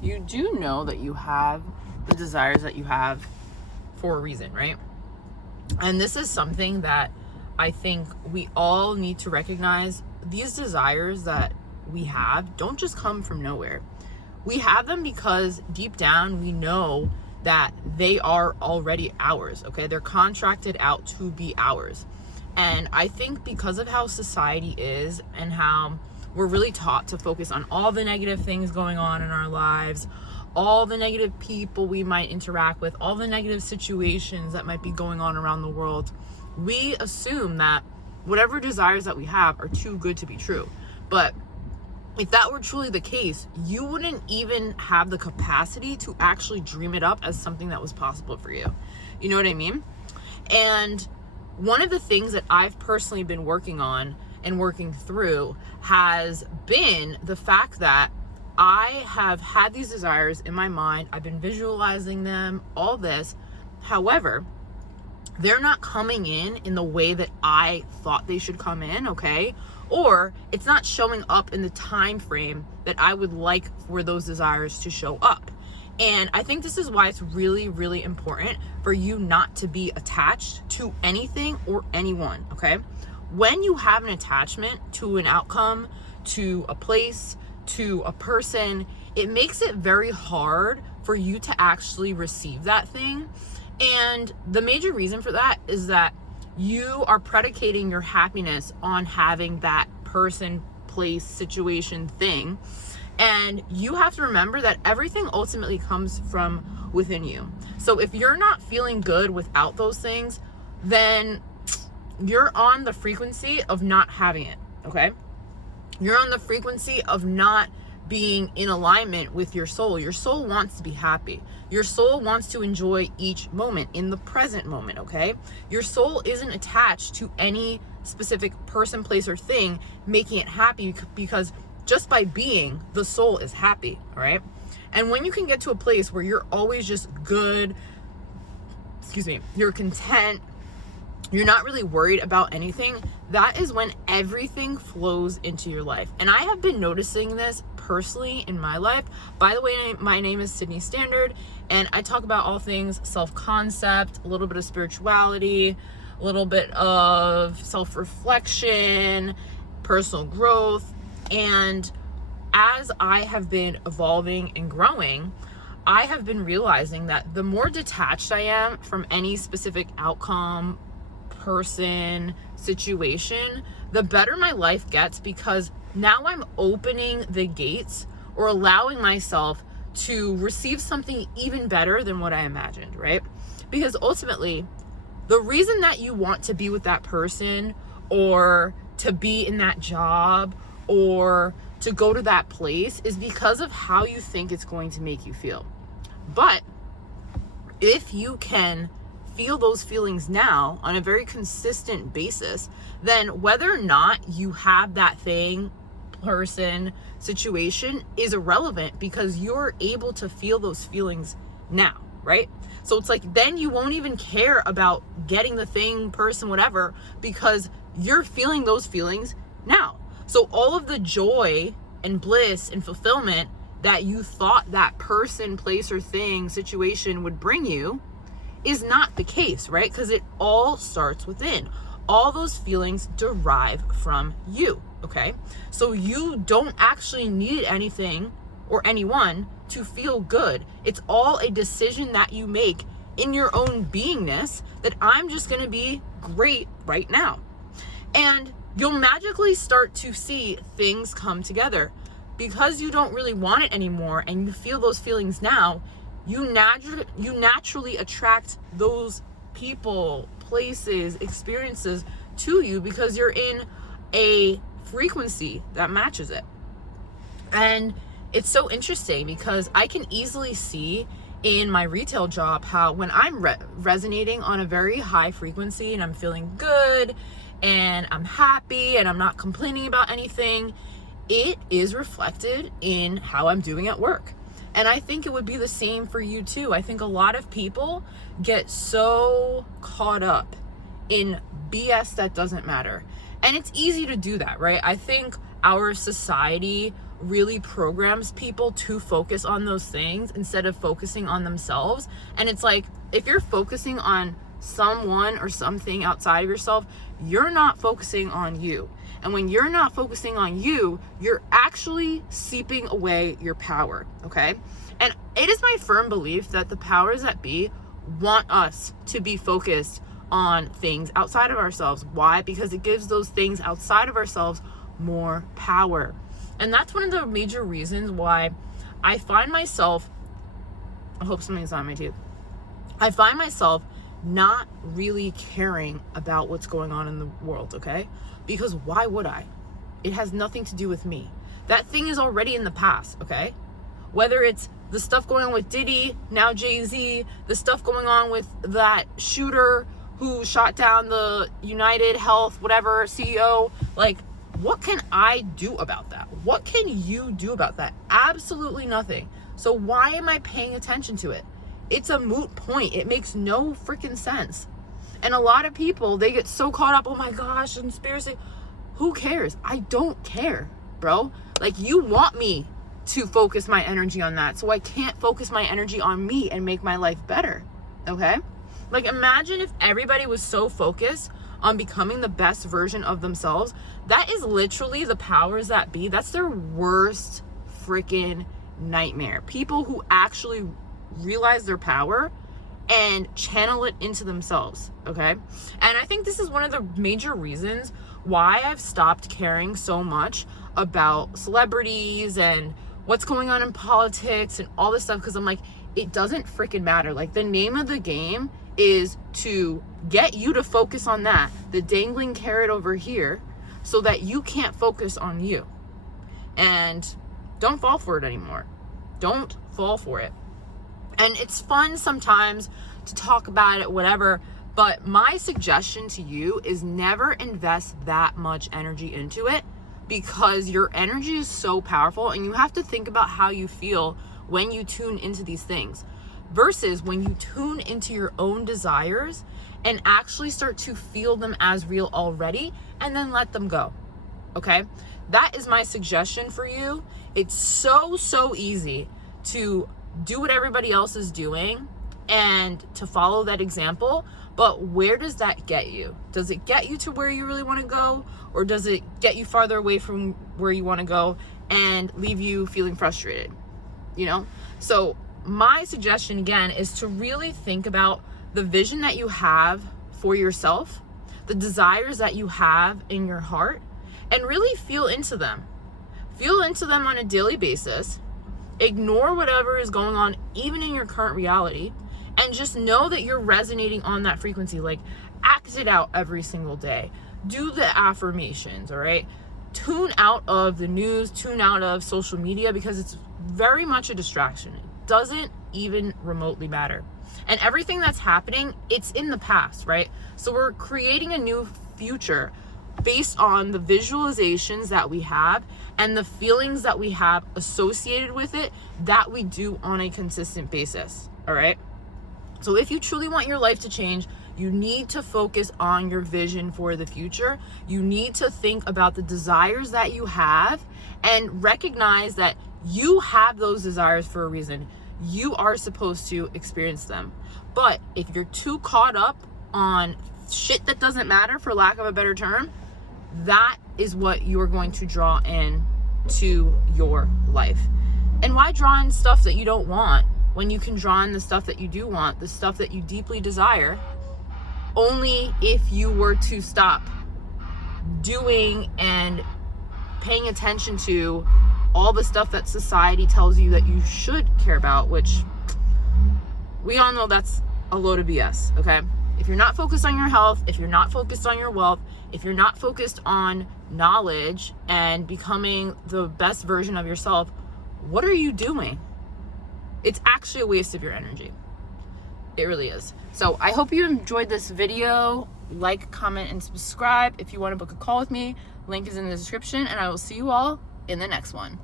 you do know that you have the desires that you have for a reason, right? And this is something that I think we all need to recognize. These desires that we have don't just come from nowhere. We have them because deep down we know that they are already ours, okay? They're contracted out to be ours. And I think because of how society is and how we're really taught to focus on all the negative things going on in our lives, all the negative people we might interact with, all the negative situations that might be going on around the world, we assume that whatever desires that we have are too good to be true. But if that were truly the case, you wouldn't even have the capacity to actually dream it up as something that was possible for you. You know what I mean? And one of the things that I've personally been working on and working through has been the fact that I have had these desires in my mind. I've been visualizing them, all this. However, they're not coming in the way that I thought they should come in, okay? Or it's not showing up in the time frame that I would like for those desires to show up. And I think this is why it's really, really important for you not to be attached to anything or anyone, okay? When you have an attachment to an outcome, to a place, to a person, it makes it very hard for you to actually receive that thing. And the major reason for that is that you are predicating your happiness on having that person, place, situation, thing. And you have to remember that everything ultimately comes from within you. So if you're not feeling good without those things, then you're on the frequency of not having it, okay? You're on the frequency of not being in alignment with your soul. Your soul wants to be happy. Your soul wants to enjoy each moment in the present moment, okay? Your soul isn't attached to any specific person, place, or thing making it happy, because just by being, the soul is happy, all right? And when you can get to a place where you're always just good, you're content, you're not really worried about anything, that is when everything flows into your life. And I have been noticing this personally in my life. By the way, my name is Sydney Standard, and I talk about all things self-concept, a little bit of spirituality, a little bit of self-reflection, personal growth. And as I have been evolving and growing, I have been realizing that the more detached I am from any specific outcome, person, situation, the better my life gets, because now I'm opening the gates or allowing myself to receive something even better than what I imagined, right? Because ultimately, the reason that you want to be with that person, or to be in that job, or to go to that place, is because of how you think it's going to make you feel. But if you can feel those feelings now on a very consistent basis, then whether or not you have that thing, person, situation is irrelevant, because you're able to feel those feelings now, right? So it's like, then you won't even care about getting the thing, person, whatever, because you're feeling those feelings now. So all of the joy and bliss and fulfillment that you thought that person, place, or thing, situation would bring you is not the case, right? Because it all starts within. All those feelings derive from you, okay? So you don't actually need anything or anyone to feel good. It's all a decision that you make in your own beingness, that I'm just gonna be great right now. And you'll magically start to see things come together. Because you don't really want it anymore and you feel those feelings now, you naturally attract those people, places, experiences to you, because you're in a frequency that matches it. And it's so interesting, because I can easily see in my retail job how when I'm resonating on a very high frequency and I'm feeling good and I'm happy and I'm not complaining about anything, it is reflected in how I'm doing at work. And I think it would be the same for you too. I think a lot of people get so caught up in BS that doesn't matter. And it's easy to do that, right? I think our society really programs people to focus on those things instead of focusing on themselves. And it's like, if you're focusing on someone or something outside of yourself, you're not focusing on you. And when you're not focusing on you, you're actually seeping away your power, okay? And it is my firm belief that the powers that be want us to be focused on things outside of ourselves. Why? Because it gives those things outside of ourselves more power. And that's one of the major reasons why I find myself, I hope something's on my teeth. I find myself not really caring about what's going on in the world, okay? Because why would I? It has nothing to do with me. That thing is already in the past, okay? Whether it's the stuff going on with Diddy, now Jay-Z, the stuff going on with that shooter who shot down the United Health, whatever, CEO, like, what can I do about that? What can you do about that? Absolutely nothing. So why am I paying attention to it? It's a moot point. It makes no freaking sense. And a lot of people, they get so caught up, oh my gosh, conspiracy. Who cares? I don't care, bro. Like, you want me to focus my energy on that, so I can't focus my energy on me and make my life better, okay? Like, imagine if everybody was so focused on becoming the best version of themselves. That is literally the powers that be. That's their worst freaking nightmare. People who actually realize their power and channel it into themselves, okay? And I think this is one of the major reasons why I've stopped caring so much about celebrities and what's going on in politics and all this stuff, because I'm like, it doesn't freaking matter. Like, the name of the game is to get you to focus on that, the dangling carrot over here, so that you can't focus on you. And don't fall for it anymore. Don't fall for it. And it's fun sometimes to talk about it, whatever, but my suggestion to you is never invest that much energy into it, because your energy is so powerful, and you have to think about how you feel when you tune into these things versus when you tune into your own desires and actually start to feel them as real already, and then let them go, okay? That is my suggestion for you. It's so easy to do what everybody else is doing and to follow that example, but where does that get you? Does it get you to where you really want to go, or does it get you farther away from where you want to go and leave you feeling frustrated? You know? So my suggestion again is to really think about the vision that you have for yourself, the desires that you have in your heart, and really feel into them. Feel into them on a daily basis. Ignore whatever is going on, even in your current reality, and just know that you're resonating on that frequency. Like, act it out every single day. Do the affirmations, all right? Tune out of the news, tune out of social media, because it's very much a distraction. It doesn't even remotely matter. And everything that's happening, it's in the past, right? So we're creating a new future based on the visualizations that we have and the feelings that we have associated with it that we do on a consistent basis, all right? So if you truly want your life to change, you need to focus on your vision for the future. You need to think about the desires that you have and recognize that you have those desires for a reason. You are supposed to experience them. But if you're too caught up on shit that doesn't matter, for lack of a better term, that is what you're going to draw in to your life. And why draw in stuff that you don't want when you can draw in the stuff that you do want, the stuff that you deeply desire, only if you were to stop doing and paying attention to all the stuff that society tells you that you should care about, which we all know that's a load of BS, okay? If you're not focused on your health, if you're not focused on your wealth, if you're not focused on knowledge and becoming the best version of yourself, what are you doing? It's actually a waste of your energy. It really is. So I hope you enjoyed this video. Like, comment, and subscribe. If you want to book a call with me, link is in the description, and I will see you all in the next one.